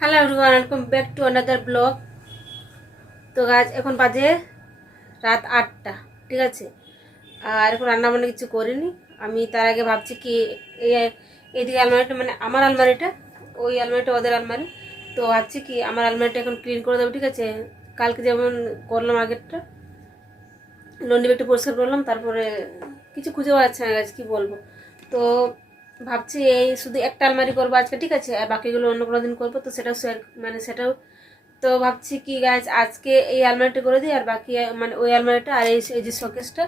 Hello everyone, welcome back to another blog. তো গাছ এখন বাজে রাত 8টা, ঠিক আছে। আর এখন রান্না বান্না কিছু করিনি। আমি তার আগে ভাবছি কি এই এইদিকে আলমারিটা, মানে আমার আলমারিটা, ওই আলমারিটা ওদের আলমারি। তো ভাবছি কি আমার আলমারিটা এখন ক্লিন করে দেবো, ঠিক আছে। কালকে যেমন করলাম আগেরটা, লন্ডি একটু পরিষ্কার করলাম, তারপরে কিছু খুঁজে পাচ্ছি না গাছ, কি বলবো। তো ভাবছি এই শুধু একটা আলমারি করবো আজকে, ঠিক আছে, আর বাকিগুলো অন্য কোনো দিন করবো। তো সেটাও শেয়ার, মানে সেটাও তো ভাবছি কি গাইজ আজকে এই আলমারিটা করে দিই, আর বাকি মানে ওই আলমারিটা আর এই যে শোকেসটা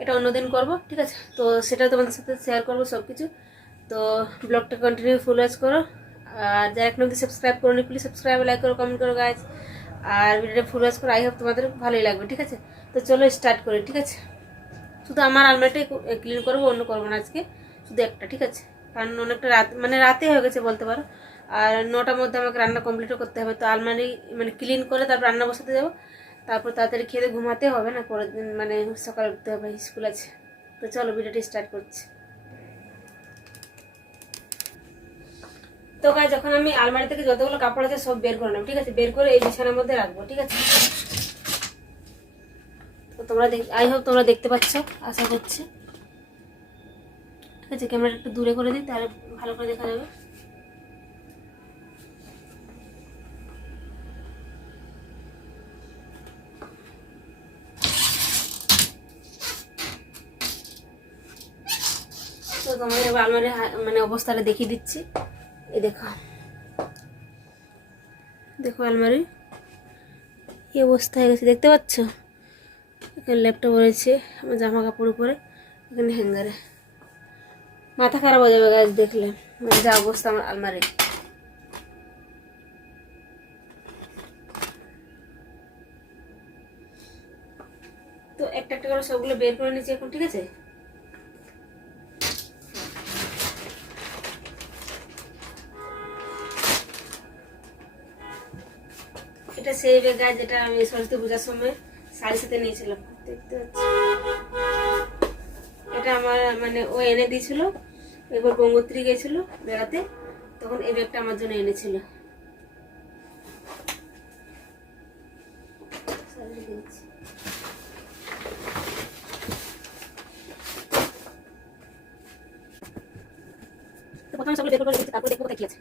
এটা অন্যদিন করব, ঠিক আছে। তো সেটা তোমাদের সাথে শেয়ার করবো সব কিছু। তো ব্লগটা কন্টিনিউ ফুল ওয়াচ করো, আর যারা এখন অব্দি সাবস্ক্রাইব করোনি প্লিজ সাবস্ক্রাইব, লাইক করো, কমেন্ট করো গাইজ, আর ভিডিওটা ফুল ওয়াচ করো। আই হোপ তোমাদের ভালোই লাগবে, ঠিক আছে। তো চলো স্টার্ট করি, ঠিক আছে। শুধু আমার আলমারিটাই ক্লিন করবো, অন্য করবো না আজকে, শুধু একটা, ঠিক আছে। কারণ অনেকটা রাত, মানে রাতে হয়ে গেছে বলতে পারো। আর 9টার মধ্যে আমাকে রান্না কমপ্লিটও করতে হবে। তো আলমারি মানে ক্লিন করে তারপর রান্না বসাতে যাবো, তারপর তাড়াতাড়ি খেতে ঘুমাতে হবে না, পরের দিন মানে সকালে উঠতে হবে, স্কুল আছে। তো চলো ভিডিওটি স্টার্ট করছি। তো গাইস যখন আমি আলমারি থেকে যতগুলো কাপড় আছে সব বের করে নেব, ঠিক আছে। বের করে এই বিছানার মধ্যে রাখবো, ঠিক আছে। তো তোমরা আই হোপ তোমরা দেখতে পাচ্ছ, আশা করছি, ঠিক আছে। ক্যামেরাটা একটু দূরে করে দিই, তাহলে ভালো করে দেখা যাবে। তো তোমাদের এবার আলমারি মানে অবস্থাটা দেখিয়ে দিচ্ছি। এই দেখো, দেখো আলমারি কি অবস্থা হয়ে গেছে, দেখতে পাচ্ছ। এখানে ল্যাপটপ রয়েছে, আমার জামা কাপড় উপরে, এখানে হ্যাঙ্গারে। মাথা খারাপ হয়ে যাবে গাছ দেখলে, মানে যা অবস্থা আমার আলমারি। তো একটা একটা করে সবগুলো বের করে নিচ্ছি এখন, ঠিক আছে। এটা সেই ব্যাগ যেটা আমি সরস্বতী পূজার সময় শাড়ির সাথে নিয়েছিলাম, দেখতে পাচ্ছি। এটা আমার মানে ও এনে দিয়েছিল, এবার গঙ্গোত্রী গেছিল বেড়াতে, তখন এই ব্যাগটা আমার জন্য এনেছিল। তো প্রথমে সবগুলো বের করে নিচ্ছি, তারপরে দেখবো কোথায় কি আছে।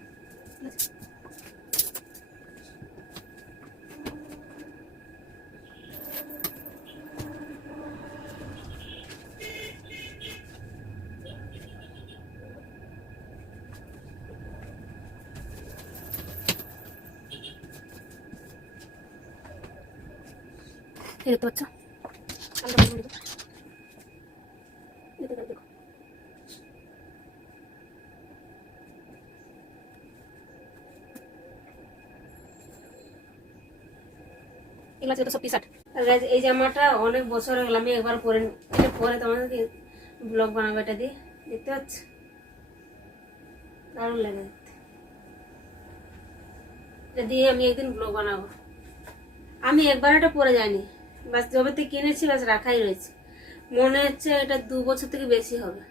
দেখতে পাচ্ছ, এগুলো হচ্ছে সব টি শার্ট। এই জামাটা অনেক বছর হয়ে গেল, আমি একবার পরে, এটা পরে তোমাদেরকে ব্লগ বানাবো এটা দিয়ে, দেখতে পাচ্ছ, দারুণ লাগে দেখতে। এটা দিয়ে আমি একদিন ব্লগ বানাবো। আমি একবার এটা পরে যাইনি, বাস যবে থেকে কিনেছি বাস রাখাই রয়েছে। মনে হচ্ছে এটা 2 বছর থেকে বেশি হবে।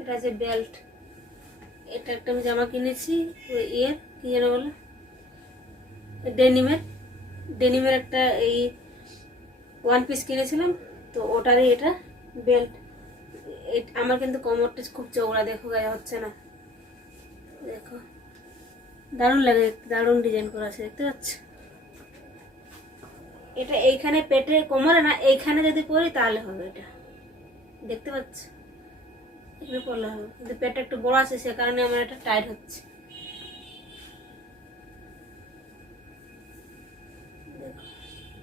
এটা আছে বেল্ট। এটা একটা আমি জামা কিনেছি, ওই ইয়ের কি যেন বলে, ডেনিমের। ডেনিমের একটা এই 1 পিস কিনেছিলাম, তো ওটারই এটা বেল্ট। আমার কিন্তু কোমরটা খুব চওড়া, দেখো গায়ে হচ্ছে না, দেখো দারুণ লাগে, দারুণ ডিজাইন করা আছে, দেখতে পাচ্ছ। এটা এইখানে পেটে, কোমরে না, এইখানে যদি পরি তাহলে হবে, এটা দেখতে পাচ্ছ, এখানে পরলে হবে, কিন্তু পেটটা একটু বড় আছে, সে কারণে আমার এটা টাইট হচ্ছে।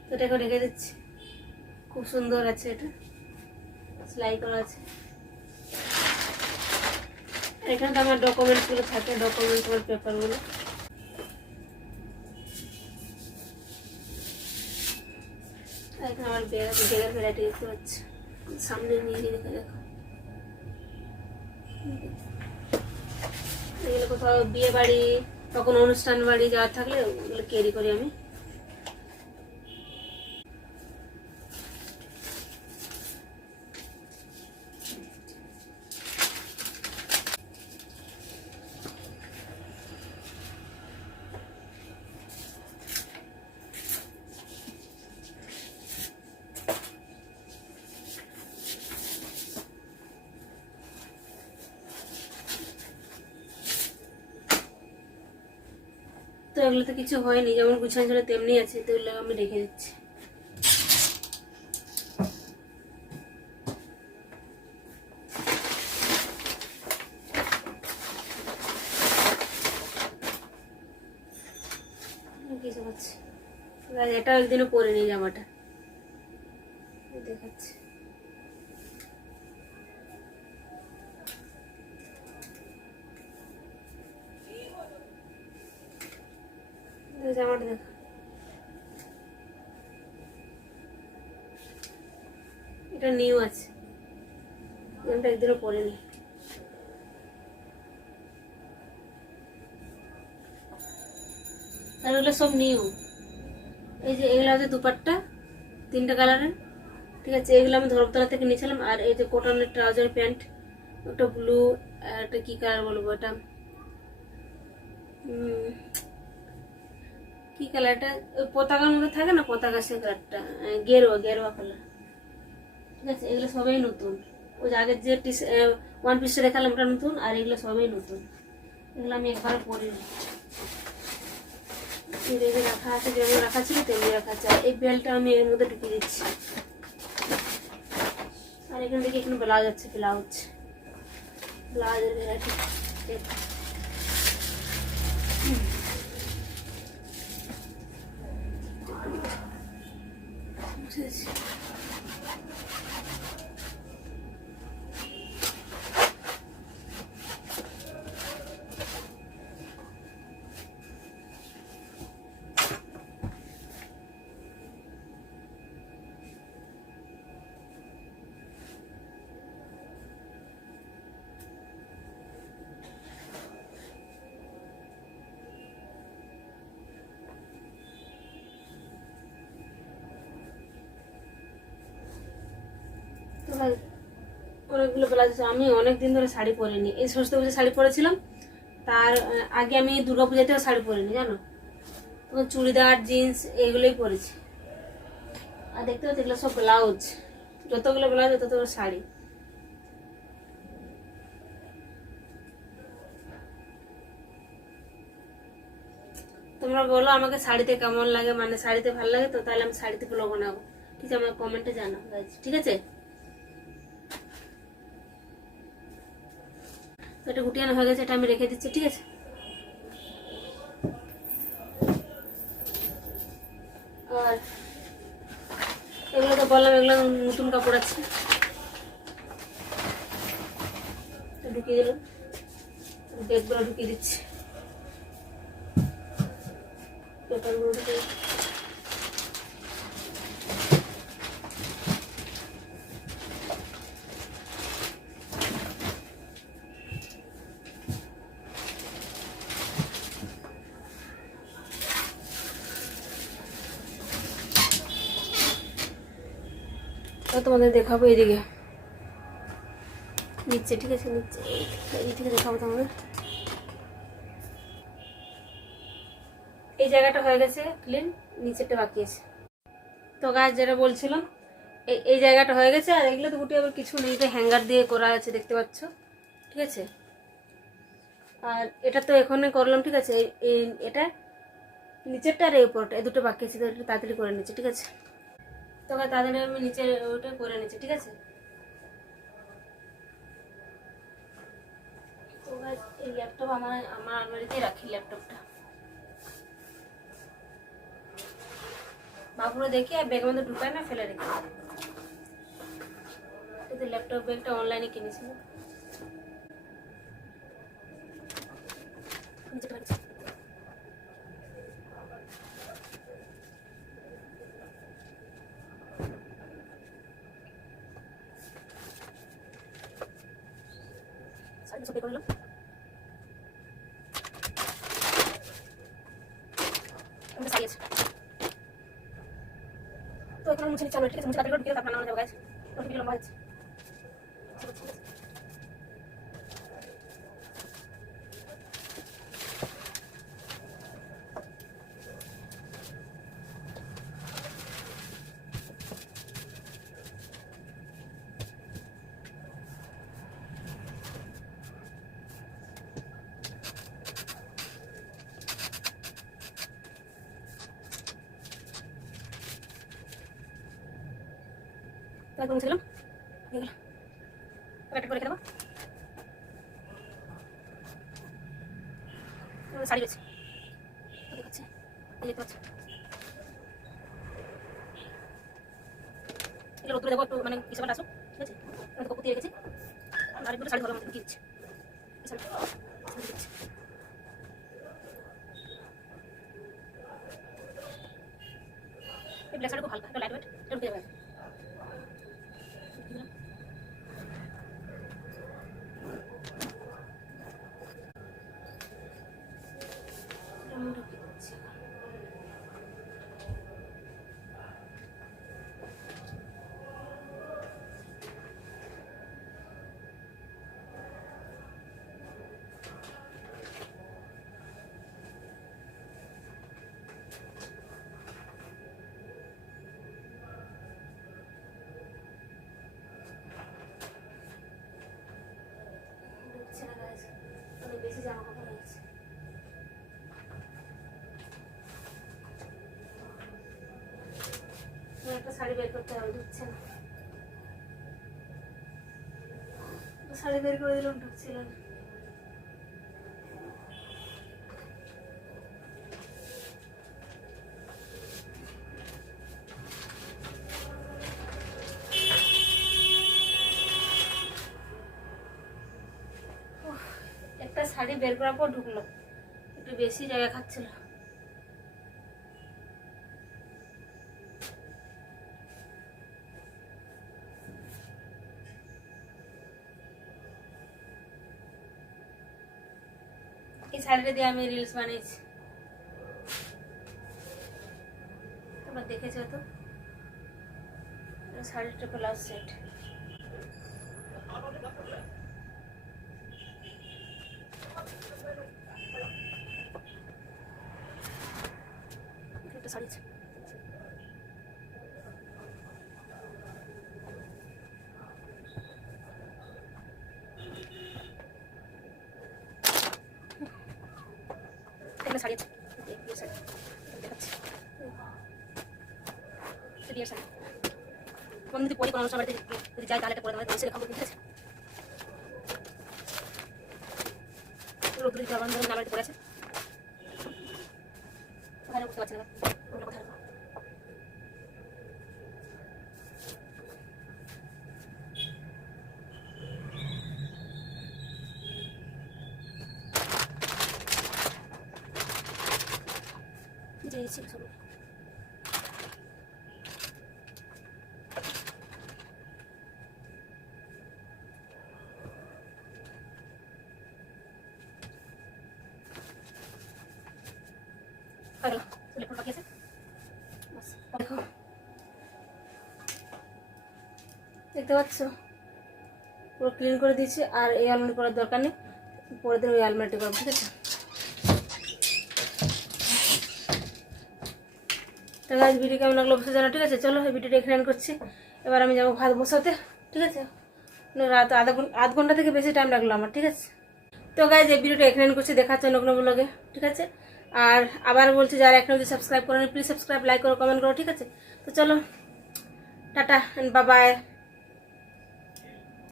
তো এটা এখন রেখে দিচ্ছি, খুব সুন্দর আছে, এটা সেলাই করা আছে। এখানে তো আমার ডকুমেন্টস গুলো থাকে, ডকুমেন্টস আমার পেপার গুলো। এখানে আমার ব্যাগের ভ্যারাইটি দেখতে পাচ্ছি, সামনে নিয়ে গিয়ে দেখো, দেখো এগুলো কোথাও বিয়ে বাড়ি, তখন অনুষ্ঠান বাড়ি যাওয়ার থাকলে ওগুলো ক্যারি করি আমি। এগুলোতে কিছু হয়নি, যেমন গুছানো ছিল তেমনি আছে, তো এগুলো আমি রেখে দিচ্ছি। কিছু হচ্ছে এটা একদিনও পরে নিই জামাটা, দেখাচ্ছি। জামাটা দেখো, এটা নিউ আছে, জামাটা একদিনও পরে নিই। আর ওগুলো সব নিউ। এই যে এগুলো হচ্ছে দুপাট্টা, 3টে কালারের, ঠিক আছে। এগুলো আমি ধরপতলা থেকে নিয়েছিলাম। আর এই যে কটনের ট্রাউজার প্যান্ট, ওটা ব্লু, আর একটা কি কালার বলবো, এটা কি কালারটা, ওই পতাকার মধ্যে থাকে না, পতাকা সে কালারটা, গেরুয়া গেরুয়া কালার, ঠিক আছে। এগুলো সবাই নতুন। ওই যে আগের যে ওয়ান পিসটা দেখালাম ওটা নতুন, আর এগুলো সবাই নতুন। এগুলো আমি একবারে পরিনি, রেখে রাখা আছে, যেমন রাখা ছিল তেমনি রাখা আছে। আর এই বেলটা আমি এর মধ্যে ঢুকিয়ে দিচ্ছি। আর এখান থেকে এখানে ব্লাউজ আছে, ব্লাউজের ভ্যারাইটি বুঝেছি। অনেকগুলো ব্লাউজ আছে। আমি অনেকদিন ধরে শাড়ি পরিনি, এই সরস্বতী পুজো শাড়ি পরেছিলাম, তার আগে আমি দুর্গা পূজাতেও শাড়ি পরিনি জানো, তখন চুড়িদার জিন্স এগুলোই পরেছি। আর দেখতে পাচ্ছি এগুলো সব ব্লাউজ, যতগুলো ব্লাউজ ততগুলো শাড়ি। তোমরা বলো আমাকে শাড়িতে কেমন লাগে, মানে শাড়িতে ভালো লাগে তো, তাহলে আমি শাড়িতে ব্লগ বানাবো, ঠিক আছে। আমার কমেন্টে জানাও গাইজ, ঠিক আছে। এটা গুটিয়ানো হয়ে গেছে, এটা আমি রেখে দিচ্ছি, ঠিক আছে। আর এগুলো তো বললাম, এগুলো নতুন কাপড় আছে, ঢুকিয়ে দিলাম, ব্যাগগুলো ঢুকিয়ে দিচ্ছি, পেপারগুলো ঢুকিয়ে। তোমাদের দেখাবো এইদিকে নিচে, ঠিক আছে, নিচে এই থেকে দেখাবো তোমাদের। এই জায়গাটা হয়ে গেছে ক্লিন, নিচেরটা বাকি আছে। তো গাছ যেটা বলছিলাম, এই জায়গাটা হয়ে গেছে। আর এগুলো তো গুটি আবার কিছু নেই, হ্যাঙ্গার দিয়ে করা আছে, দেখতে পাচ্ছ, ঠিক আছে। আর এটা তো এখনই করলাম, ঠিক আছে। এটা নিচেরটা আর এই উপরটা, এই দুটো বাকি আছে, একটু তাড়াতাড়ি করে নিচ্ছি, ঠিক আছে। তো তাড়াতাড়ি আমি নিচে ওটা করে নিচ্ছি, ঠিক আছে। তো এই ল্যাপটপ আমার আলমারিতেই রাখি, ল্যাপটপটা বাবুরা দেখি আর ব্যাগের মধ্যে ঢুকায় না, ফেলে রেখে। এটা ল্যাপটপ ব্যাগটা অনলাইনে কিনেছিল। তো এখানে মুছে নিচ্ছি, ঠিক আছে। মুছে তাড়াতাড়ি ঢুকিয়ে তারপর নামানো যাবে গাইস, ওটা লম্বা হচ্ছে। তো একদম মুছে দিলাম, হয়ে গেল। একটা করে রেখে দেবো। শাড়ি রয়েছে দেখাচ্ছে, দেখতে পাচ্ছি। এগুলো রোদ্দুরে দেবো একটু, মানে হিসাবে আসুক, ঠিক আছে। আমি তো কুর্তি রেখেছি, আর একটু শাড়ি ধরো আমাকে ঢুকিয়ে দিচ্ছি। এই ব্ল্যাক শাড়ি খুব হালকা, একটা লাইট ওয়েট, এটা ঢুকে যাবে। বেশি জামা কাপড় হয়েছে। একটা শাড়ি বের করতে হবে, ঢুকছে না। শাড়ি বের করে দিলাম, ঢুকছিল না। একটা শাড়ি বের করার পর ঢুকলো, একটু বেশি জায়গা খাচ্ছিল। এই শাড়িটা দিয়ে আমি রিলস বানিয়েছি, তোমরা দেখেছো তো। শাড়িটা ব্লাউজ সেট। একটা শাড়ি আছে। একটা শাড়ি আছে, বিয়ের শাড়ি দেখাচ্ছি। বিয়ের শাড়ি কোন যদি পরি কোনো অনুষ্ঠান বাড়িতে যদি যাই তাহলে একটা পরে দেওয়া, এসে দেখাবো, ঠিক আছে। রোদ্দুরে দিতে আমার না বাড়িতে পড়ে আছে, ওখানে বুঝতে পারছি না কোথায় রাখবো। সব দেখতে পাচ্ছ, পুরো ক্লিন করে দিয়েছি। আর এই আলমারি করার দরকার নেই, পরের দিন ওই আলমারিটি করবো, ঠিক আছে। তো গাছ ভিডিও কেমন লাগলো অবশ্যই জানো, ঠিক আছে। চলো এই ভিডিওটা এখানে করছি। এবার আমি যাবো ভাত বসাতে, ঠিক আছে। রাত আধ ঘন্টা থেকে বেশি টাইম লাগলো আমার, ঠিক আছে। তো গাইজ এই ভিডিওটা এখানে করছি, দেখাচ্ছে নতুন ব্লগে, ঠিক আছে। আর আবার বলছি, যারা এখনো যদি সাবস্ক্রাইব করেন প্লিজ সাবস্ক্রাইব, লাইক করো, কমেন্ট করো, ঠিক আছে। তো চলো, টাটা এন্ড বাই বাই।